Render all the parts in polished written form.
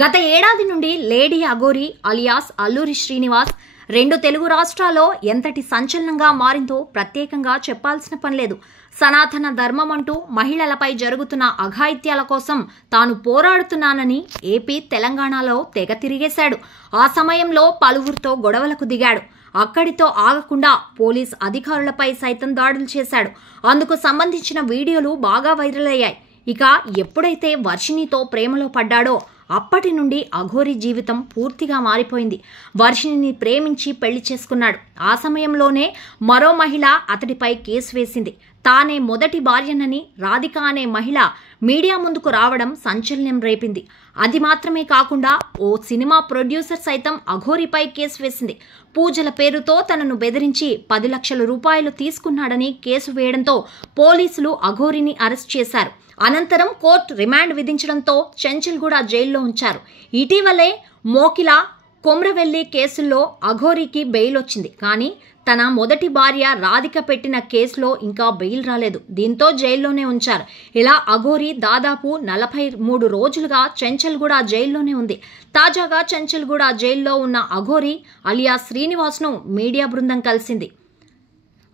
గత ఏడాది నుండి లేడీ అఘోరి అలియాస్ అల్లూరి శ్రీనివాస్ రెండు తెలుగు రాష్ట్రాల్లో ఎంతటి సంచలనంగా మారిందో ప్రత్యేకంగా చెప్పాల్సిన పనిలేదు. సనాతన ధర్మం అంటూ మహిళలపై జరుగుతున్న అఘాయిత్యాల కోసం తాను పోరాడుతున్నానని ఏపీ తెలంగాణలో తెగ తిరిగేశాడు. ఆ సమయంలో పలువురితో గొడవలకు దిగాడు. అక్కడితో ఆగకుండా పోలీస్ అధికారులపై సైతం దాడులు చేశాడు. అందుకు సంబంధించిన వీడియోలు బాగా వైరల్ అయ్యాయి. ఇక ఎప్పుడైతే వర్షిణితో ప్రేమలో పడ్డాడో అప్పటి నుండి అఘోరి జీవితం పూర్తిగా మారిపోయింది. వర్షిణిని ప్రేమించి పెళ్లి చేసుకున్నాడు. ఆ సమయంలోనే మరో మహిళ అతడిపై కేసు వేసింది. తానే మొదటి భార్యనని రాధిక అనే మహిళ మీడియా ముందుకు రావడం సంచలనం రేపింది. అది మాత్రమే కాకుండా ఓ సినిమా ప్రొడ్యూసర్ సైతం అఘోరిపై కేసు వేసింది. పూజల పేరుతో తనను బెదిరించి 10 లక్షల రూపాయలు తీసుకున్నాడని కేసు వేయడంతో పోలీసులు అఘోరిని అరెస్ట్ చేశారు. అనంతరం కోర్టు రిమాండ్ విధించడంతో చెంచల్గూడ జైల్లో ఉంచారు. ఇటీవలే మోకిల కొమ్రవెల్లి కేసుల్లో అఘోరికి బెయిల్ వచ్చింది. కానీ తన మొదటి భార్య రాధిక పెట్టిన కేసులో ఇంకా బెయిల్ రాలేదు. దీంతో జైల్లోనే ఉంచారు. ఇలా అఘోరి దాదాపు 43 రోజులుగా చెంచల్గూడ జైల్లోనే ఉంది. తాజాగా చెంచల్గూడ జైల్లో ఉన్న అఘోరి అలియాస్ శ్రీనివాస్ను మీడియా బృందం కలిసింది.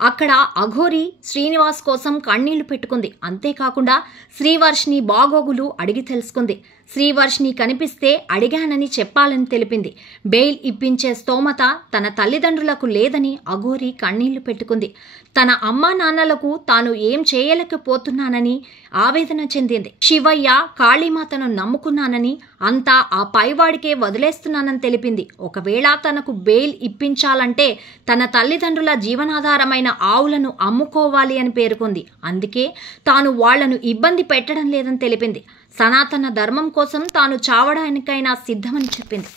అక్కడ అఘోరి శ్రీనివాస్ కోసం కన్నీళ్లు పెట్టుకుంది. అంతేకాకుండా శ్రీవర్షిని బాగోగులు అడిగి తెలుసుకుంది. శ్రీవర్షిని కనిపిస్తే అడిగానని చెప్పాలని తెలిపింది. బెయిల్ ఇప్పించే స్తోమత తన తల్లిదండ్రులకు లేదని అఘోరి కన్నీళ్లు పెట్టుకుంది. తన అమ్మా నాన్నలకు తాను ఏం చేయలేకపోతున్నానని ఆవేదన చెందింది. శివయ్య కాళీమాతను నమ్ముకున్నానని, అంతా ఆ పైవాడికే వదిలేస్తున్నానని తెలిపింది. ఒకవేళ తనకు బెయిల్ ఇప్పించాలంటే తన తల్లిదండ్రుల జీవనాధారమైన ఆవులను అమ్ముకోవాలి అని పేర్కొంది. అందుకే తాను వాళ్లను ఇబ్బంది పెట్టడం లేదని తెలిపింది. సనాతన ధర్మం కోసం తాను చావడానికైనా సిద్ధమని చెప్పింది.